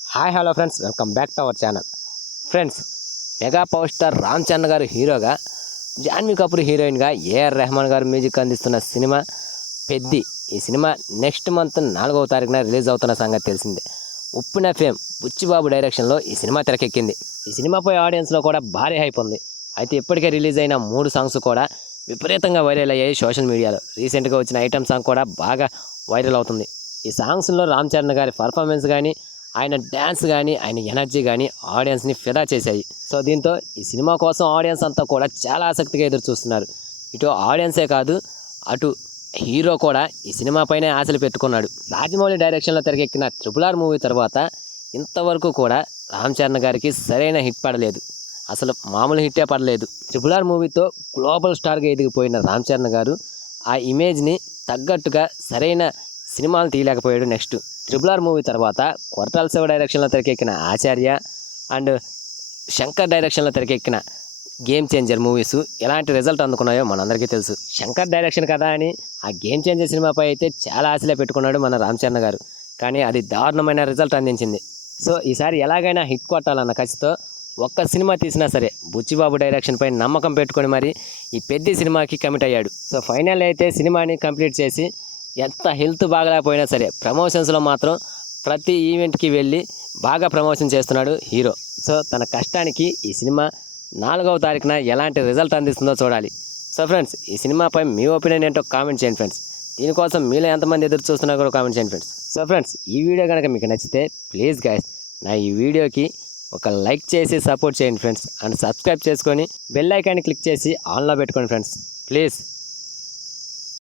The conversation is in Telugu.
Hi hello friends, welcome back to our channel. Friends, mega power star Ram Charan గారు హీరోగా, జాన్వీ కపూర్ హీరోయిన్గా ఏఆర్ రెహమాన్ గారు మ్యూజిక్ అందిస్తున్న సినిమా పెద్ది. ఈ సినిమా నెక్స్ట్ మంత్ 4వ తారీఖున రిలీజ్ అవుతున్న సంగతి తెలిసిందే. ఉప్పిన ఫేమ్ బుచ్చిబాబు డైరెక్షన్లో ఈ సినిమా తెరకెక్కింది. ఈ సినిమాపై ఆడియన్స్లో కూడా భారీ హైప్ ఉంది. అయితే ఇప్పటికే రిలీజ్ అయిన 3 సాంగ్స్ కూడా విపరీతంగా వైరల్ అయ్యాయి సోషల్ మీడియాలో. రీసెంట్గా వచ్చిన ఐటమ్ సాంగ్ కూడా బాగా వైరల్ అవుతుంది. ఈ సాంగ్స్లో రామ్ చరణ్ గారి పర్ఫార్మెన్స్ కానీ, ఆయన డ్యాన్స్ కానీ, ఆయన ఎనర్జీ కానీ ఆడియన్స్ని ఫిదా చేశాయి. సో దీంతో ఈ సినిమా కోసం ఆడియన్స్ అంతా కూడా చాలా ఆసక్తిగా ఎదురు చూస్తున్నారు. ఇటు ఆడియన్సే కాదు, అటు హీరో కూడా ఈ సినిమాపైనే ఆశలు పెట్టుకున్నాడు. రాజమౌళి డైరెక్షన్లో తెరకెక్కిన RRR మూవీ తర్వాత ఇంతవరకు కూడా రామ్ చరణ్ గారికి సరైన హిట్ పడలేదు. అసలు మామూలు హిట్టే పడలేదు. RRR మూవీతో గ్లోబల్ స్టార్గా ఎదిగిపోయిన రామ్ చరణ్ గారు ఆ ఇమేజ్ని తగ్గట్టుగా సరైన సినిమాలు తీయలేకపోయాడు. నెక్స్ట్ RRR మూవీ తర్వాత కొరటాల శివ డైరెక్షన్లో తెరకెక్కిన ఆచార్య అండ్ శంకర్ డైరెక్షన్లో తెరకెక్కిన గేమ్ చేంజర్ మూవీస్ ఎలాంటి రిజల్ట్ అందుకున్నాయో మనందరికీ తెలుసు. శంకర్ డైరెక్షన్ కదా అని ఆ గేమ్ చేంజర్ సినిమాపై అయితే చాలా ఆశలే పెట్టుకున్నాడు మన రామ్ చరణ్ గారు. కానీ అది దారుణమైన రిజల్ట్ అందించింది. సో ఈసారి ఎలాగైనా హిట్ కొట్టాలన్న కసితో ఒక్క సినిమా తీసినా సరే బుచ్చిబాబు డైరెక్షన్పై నమ్మకం పెట్టుకొని మరి ఈ పెద్ద సినిమాకి కమిట్ అయ్యాడు. సో ఫైనల్ అయితే సినిమాని కంప్లీట్ చేసి, ఎంత హెల్త్ బాగలేకపోయినా సరే ప్రమోషన్స్లో మాత్రం ప్రతి ఈవెంట్కి వెళ్ళి బాగా ప్రమోషన్ చేస్తున్నాడు హీరో. సో తన కష్టానికి ఈ సినిమా 4వ తారీఖున ఎలాంటి రిజల్ట్ అందిస్తుందో చూడాలి. సో ఫ్రెండ్స్, ఈ సినిమాపై మీ ఒపీనియన్ ఏంటో కామెంట్ చేయండి ఫ్రెండ్స్. దీనికోసం మీలో ఎంతమంది ఎదురు చూస్తున్నా కూడా కామెంట్ చేయండి ఫ్రెండ్స్. సో ఫ్రెండ్స్, ఈ వీడియో కనుక మీకు నచ్చితే ప్లీజ్ గైస్ నా ఈ వీడియోకి ఒక లైక్ చేసి సపోర్ట్ చేయండి ఫ్రెండ్స్. అండ్ సబ్స్క్రైబ్ చేసుకొని బెల్ ఐకాన్ని క్లిక్ చేసి ఆన్లో పెట్టుకోండి ఫ్రెండ్స్ ప్లీజ్.